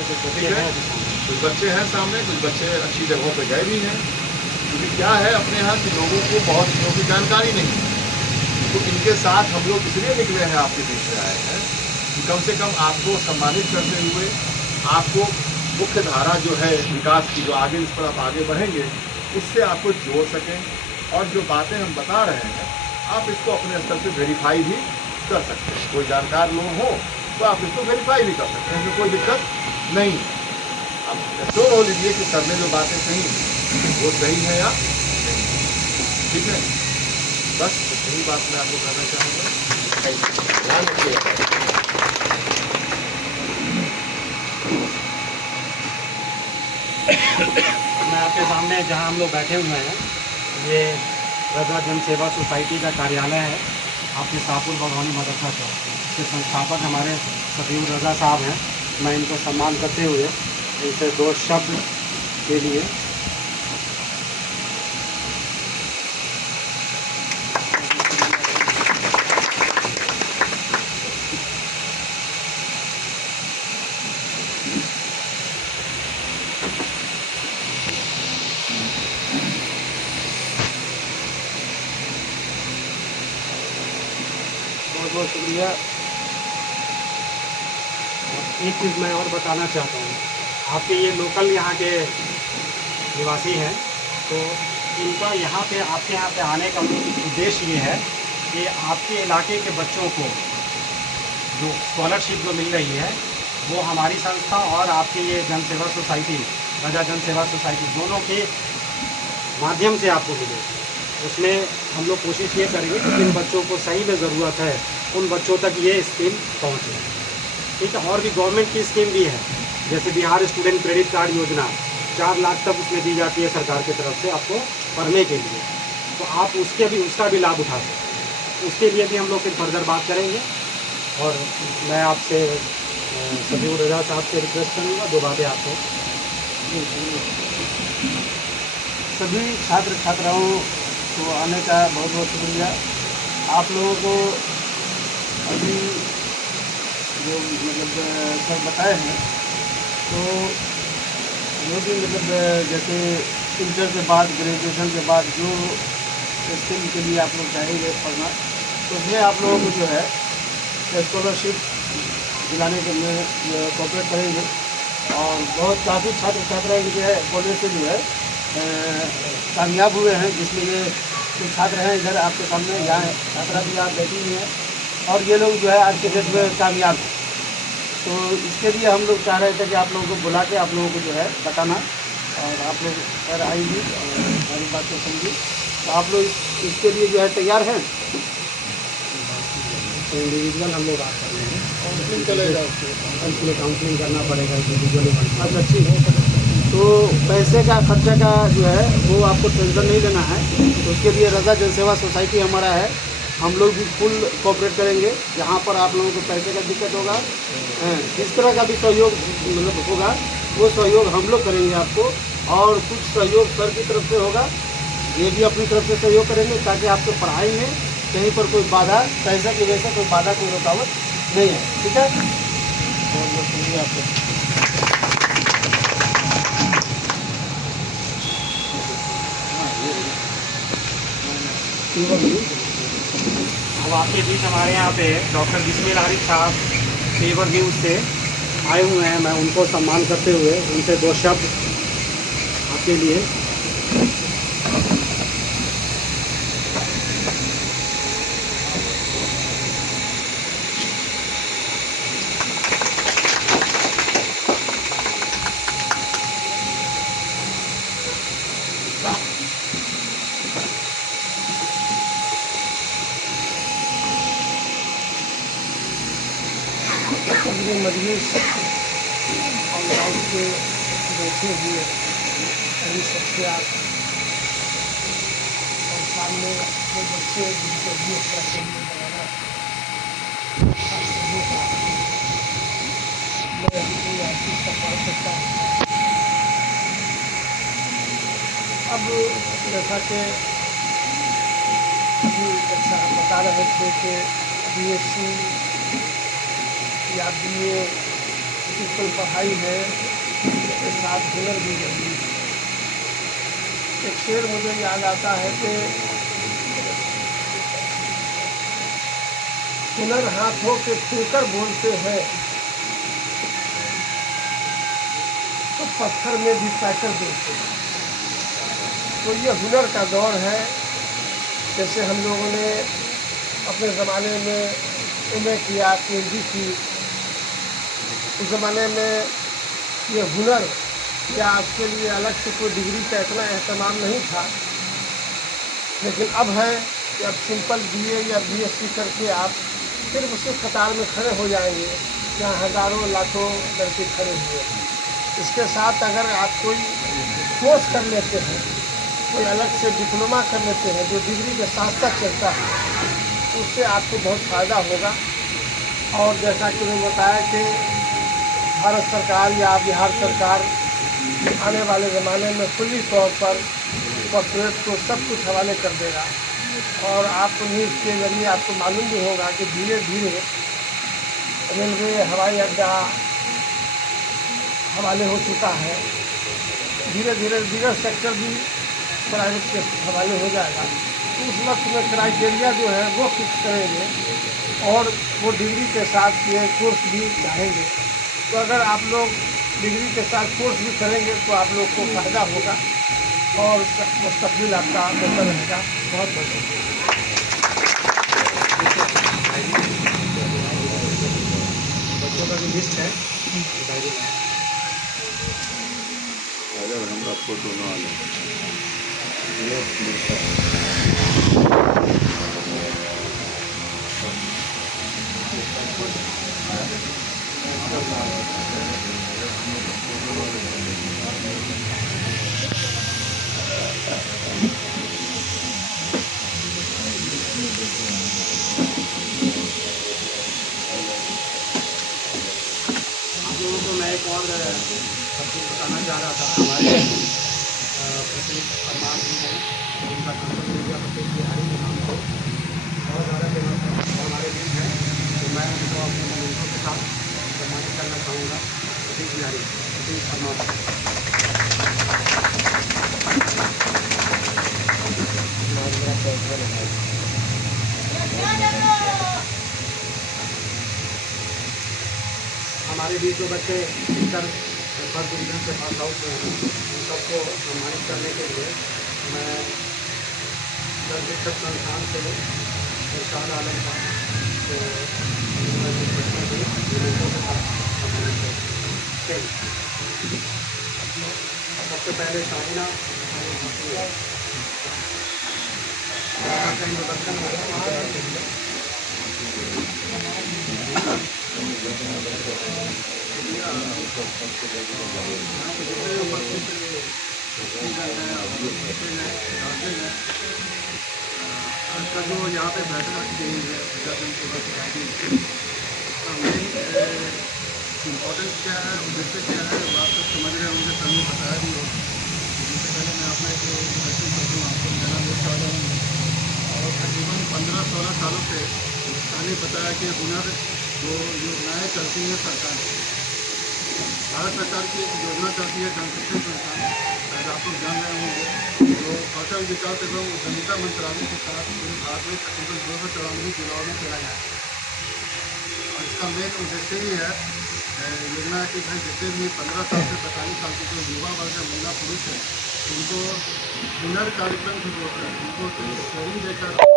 ठीक है, कुछ बच्चे हैं सामने, कुछ बच्चे अच्छी जगहों पे गए भी हैं, क्योंकि क्या है अपने यहाँ के लोगों को बहुत चीज़ों की जानकारी नहीं है। तो इनके साथ हम लोग इसलिए निकले हैं, आपके बीच में आए हैं कि कम से कम आपको सम्मानित करते हुए आपको मुख्य धारा जो है विकास की, जो आगे इस पर आप आगे बढ़ेंगे, उससे आपको जोड़ सकें, और जो बातें हम बता रहे हैं आप इसको अपने स्तर पे वेरीफाई भी कर सकते हैं। कोई जानकार लोग हो तो आप इसको वेरीफाई भी कर सकते हैं, इसमें कोई दिक्कत नहीं है। आप श्योर हो लीजिए कि सर ने जो बातें कही वो सही है या नहीं। ठीक है, बस यही बात मैं आपको कहना चाहूँगा। ध्यान रखिएगा। मैं आपके सामने जहां हम लोग बैठे हुए हैं, ये रजा जन सेवा सोसाइटी का कार्यालय है, आपके शाहपुर बड़वानी मदरसा चौक। इसके संस्थापक हमारे सफीउर रजा साहब हैं। मैं इनको सम्मान करते हुए इनसे 2 शब्द के लिए बहुत बहुत शुक्रिया। एक चीज़ मैं और बताना चाहता हूँ, आपके ये लोकल यहाँ के निवासी हैं, तो इनका यहाँ पे आपके यहाँ पे आने का उद्देश्य ये है कि आपके इलाके के बच्चों को जो स्कॉलरशिप जो मिल रही है वो हमारी संस्था और आपकी ये जन सेवा सोसाइटी, रजा जन सेवा सोसाइटी, दोनों के माध्यम से आपको मिलेगी। उसमें हम लोग कोशिश ये करेंगे कि जिन बच्चों को सही में ज़रूरत है उन बच्चों तक ये स्कीम पहुँचे। ठीक है, और भी गवर्नमेंट की स्कीम भी है, जैसे बिहार स्टूडेंट क्रेडिट कार्ड योजना 4 लाख तक उसमें दी जाती है सरकार की तरफ से आपको पढ़ने के लिए, तो आप उसका भी लाभ उठा सकते हैं। उसके लिए भी हम लोग फिर फर्दर बात करेंगे। और मैं आपसे सफीउर रजा साहब से रिक्वेस्ट करूँगा 2 बातें आपको। सभी छात्र छात्राओं को आने का बहुत बहुत शुक्रिया। आप लोगों को अभी जो सर बताए हैं, तो जो भी जैसे इंटर के बाद, ग्रेजुएशन के बाद जो स्किल के लिए आप लोग चाहेंगे पढ़ना, तो उसमें आप लोगों को जो है स्कॉलरशिप दिलाने के लिए कोऑपरेट करेंगे। और बहुत काफ़ी छात्र छात्राएँ जो है कॉलेज से जो है कामयाब हुए हैं, जिसमें ये कुछ छात्र हैं इधर आपके सामने, यहाँ छात्रा भी आप बैठी हुई हैं, और ये लोग जो है आज के डेट में कामयाब हैं। तो इसके लिए हम लोग चाह रहे थे कि आप लोगों को बुला के आप लोगों को जो है बताना, और आप लोग सर आएंगी और सारी बातें समझी। तो आप लोग इसके लिए जो है तैयार हैं? तो इंडिविजुअल हम लोग बात कर रहे हैं, काउंसलिंग चलेगा, उसके काउंसलिंग करना पड़ेगा इंडिविजुअली। अच्छा, ठीक है। तो पैसे का खर्चा का जो है वो आपको टेंशन नहीं लेना है। तो उसके लिए रजा जन सेवा सोसाइटी हमारा है, हम लोग भी फुल कोऑपरेट करेंगे। जहाँ पर आप लोगों को पैसे का दिक्कत होगा, जिस तरह का भी सहयोग होगा, वो सहयोग हम लोग करेंगे आपको। और कुछ सहयोग सर की तरफ से होगा, ये भी अपनी तरफ से सहयोग करेंगे, ताकि आपके पढ़ाई में कहीं पर कोई बाधा, पैसे की वजह से कोई बाधा, कोई रुकावट नहीं है। ठीक है, बहुत बहुत शुक्रिया आपको। अब आपके बीच हमारे यहाँ पे डॉक्टर बिस्मिल आरिफ साहब फेवर न्यूज़ से आए हुए हैं। मैं उनको सम्मान करते हुए उनसे 2 शब्द आपके लिए। पूरे मजलिस और गाँव के बैठे हुए सभी सबसे आप, और सामने जो बच्चे जिनको भी अपना चाहिए बनाना, सभी का मैं अभी आपकी सफाई करता हूँ। अब जैसा कि अभी अच्छा हम बता रहे थे कि BSc या BA सिंपल पढ़ाई है, उसके साथ हुनर भी जरूरी है। एक शेर मुझे याद आता है कि हुनर हाथों के खुलकर बोलते हैं तो पत्थर में भी पैकर देते हैं। तो ये हुनर का दौर है। जैसे हम लोगों ने अपने ज़माने में MA किया, PhD की, उस ज़माने में ये हुनर या उसके लिए अलग से कोई डिग्री का इतना एहतमाम नहीं था। लेकिन अब है कि अब सिंपल BA या BSc करके आप फिर उसी कतार में खड़े हो जाएंगे जहाँ हज़ारों लाखों लड़के खड़े हुए हैं। इसके साथ अगर आप कोई कोर्स कर लेते हैं, कोई अलग से डिप्लोमा कर लेते हैं जो डिग्री के साथ साथ चलता है, तो उससे आपको बहुत फ़ायदा होगा। और जैसा कि मैंने बताया कि भारत सरकार या बिहार सरकार आने वाले ज़माने में खुली तौर पर कॉर्पोरेट को सब कुछ हवाले कर देगा। और आपको न्यूज़ के जरिए आपको मालूम भी होगा कि धीरे धीरे रेलवे, हवाई अड्डा हवाले हो चुका है। धीरे धीरे दीगर सेक्टर भी प्राइवेट के हवाले हो जाएगा। तो उस वक्त में क्राइटेरिया जो है वो फिक्स करेंगे और वो डिग्री के साथ ये कोर्स भी चाहेंगे। तो अगर आप लोग डिग्री के साथ कोर्स भी करेंगे तो आप लोग को फ़ायदा होगा और मुस्तकबिल आपका बेहतर रहेगा। बहुत बहुत बच्चों का भी लिस्ट है डायरी में। हमरा फोटो ना आने आप लोगों को मैं एक और चीज़ बताना चाह रहा था। हमारे प्रचलित अरमान जी हैं, उनका संसद मीडिया प्रतीक बिहारी के नाम से बहुत ज़्यादा फेमस है और हमारे बीच हैं। तो मैं उनको अपने मोमेंटों के साथ सम्मानित करना चाहूँगा। प्रतीक बिहारी, प्रतीक अरमान। हमारे बीच जो बच्चे इंटर फर्स्ट डिवीजन से पास आउट हुए हैं, उन सबको सम्मानित करने के लिए मैं जल शिक्षक संस्थान से इरशाद आलम साहब को कुछ बच्चों को मोमेंटों के साथ सम्मानित करें। सबसे पहले शाहीना का इंट्रोडक्शन होगा। का जो यहाँ पे बैठक रखी गई है इम्पोर्टेंस क्या है, उद्देश्य क्या है, वो आप सब समझ रहे होंगे, सभी बताया भी होगा। इससे पहले मैं अपना एक इंट्रोडक्शन कर दूँ आपको। मेरा नाम इरशाद आलम है और तकरीबन 15-16 सालों से मैंने बताया कि हुनर जो योजनाएँ चलती हैं सरकार, भारत सरकार की एक योजना चलती है जल शिक्षण संस्थान, शायद आप लोग जान रहे होंगे, जो कौशल विकास एवं उद्यमिता मंत्रालय के साथ पूरे भारत में तकरीबन 294 जिलों में चलाया है। और इसका मेन उद्देश्य ही है योजना की भाई जितने भी 15 साल से 45 साल के जो युवा वर्ग है, महिला पुरुष है, उनको हुनर कार्यक्रम से जोड़कर उनको ट्रेनिंग देकर